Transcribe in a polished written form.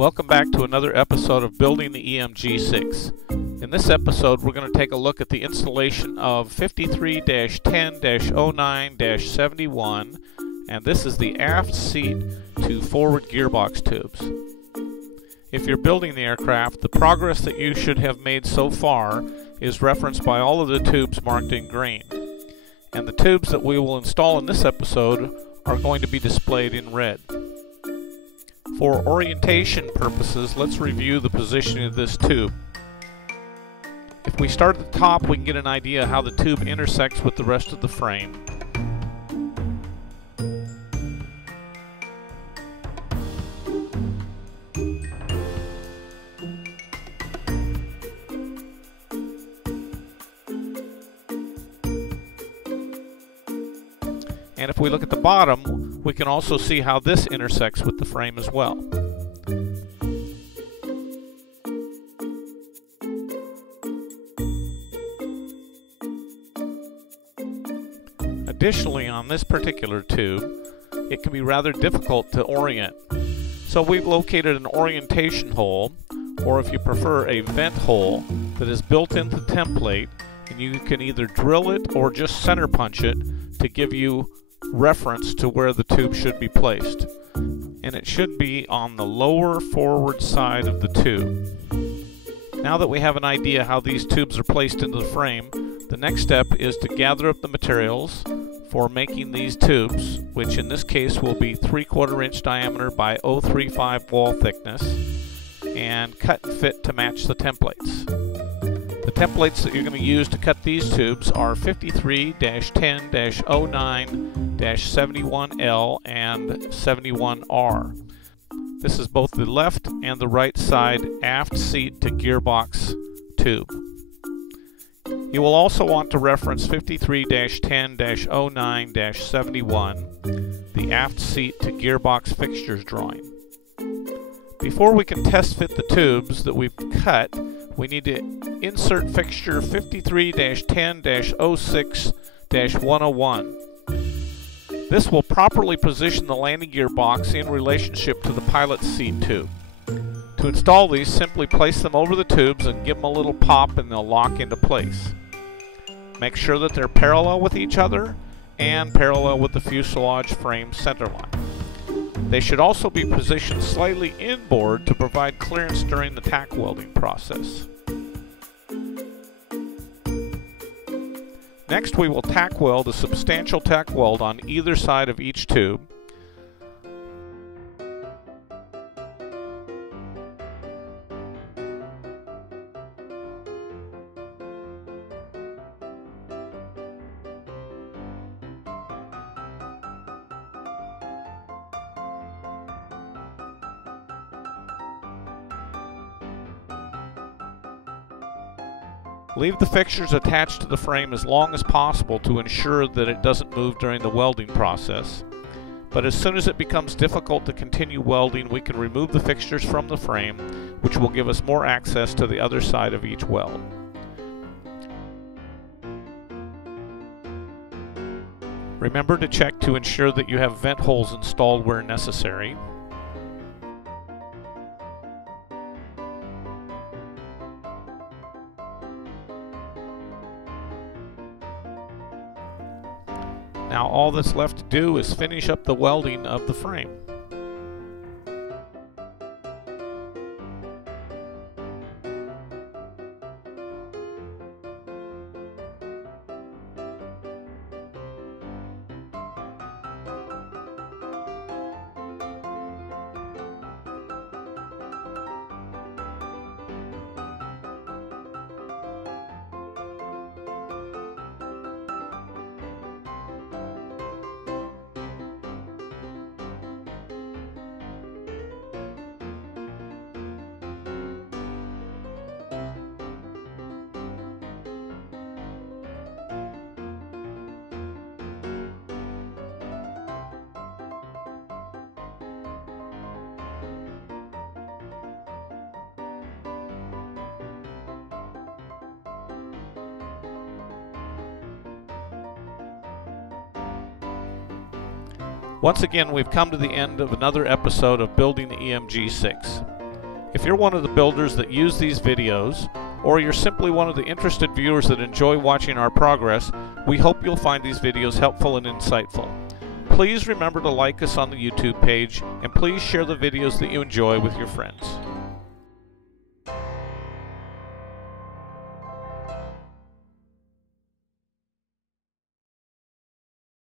Welcome back to another episode of Building the EMG-6. In this episode, we're going to take a look at the installation of 53-10-09-71, and this is the aft seat to forward gearbox tubes. If you're building the aircraft, the progress that you should have made so far is referenced by all of the tubes marked in green. And the tubes that we will install in this episode are going to be displayed in red. For orientation purposes, let's review the positioning of this tube. If we start at the top, we can get an idea how the tube intersects with the rest of the frame. And if we look at the bottom, we can also see how this intersects with the frame as well. Additionally, on this particular tube, it can be rather difficult to orient. So we've located an orientation hole, or if you prefer, a vent hole that is built into the template, and you can either drill it or just center punch it to give you reference to where the tube should be placed. And it should be on the lower forward side of the tube. Now that we have an idea how these tubes are placed into the frame, the next step is to gather up the materials for making these tubes, which in this case will be 3/4 inch diameter by 0.35 wall thickness, and cut and fit to match the templates. The templates that you're going to use to cut these tubes are 53-10-09-71L and 71R. This is both the left and the right side aft seat to gearbox tube. You will also want to reference 53-10-09-71, the aft seat to gearbox fixtures drawing. Before we can test fit the tubes that we've cut, we need to insert fixture 53-10-06-101. This will properly position the landing gearbox in relationship to the pilot's seat tube. To install these, simply place them over the tubes and give them a little pop and they'll lock into place. Make sure that they're parallel with each other and parallel with the fuselage frame centerline. They should also be positioned slightly inboard to provide clearance during the tack welding process. Next, we will tack weld a substantial tack weld on either side of each tube. Leave the fixtures attached to the frame as long as possible to ensure that it doesn't move during the welding process. But as soon as it becomes difficult to continue welding, we can remove the fixtures from the frame, which will give us more access to the other side of each weld. Remember to check to ensure that you have vent holes installed where necessary. Now all that's left to do is finish up the welding of the frame. Once again, we've come to the end of another episode of Building the EMG-6. If you're one of the builders that use these videos, or you're simply one of the interested viewers that enjoy watching our progress, we hope you'll find these videos helpful and insightful. Please remember to like us on the YouTube page, and please share the videos that you enjoy with your friends.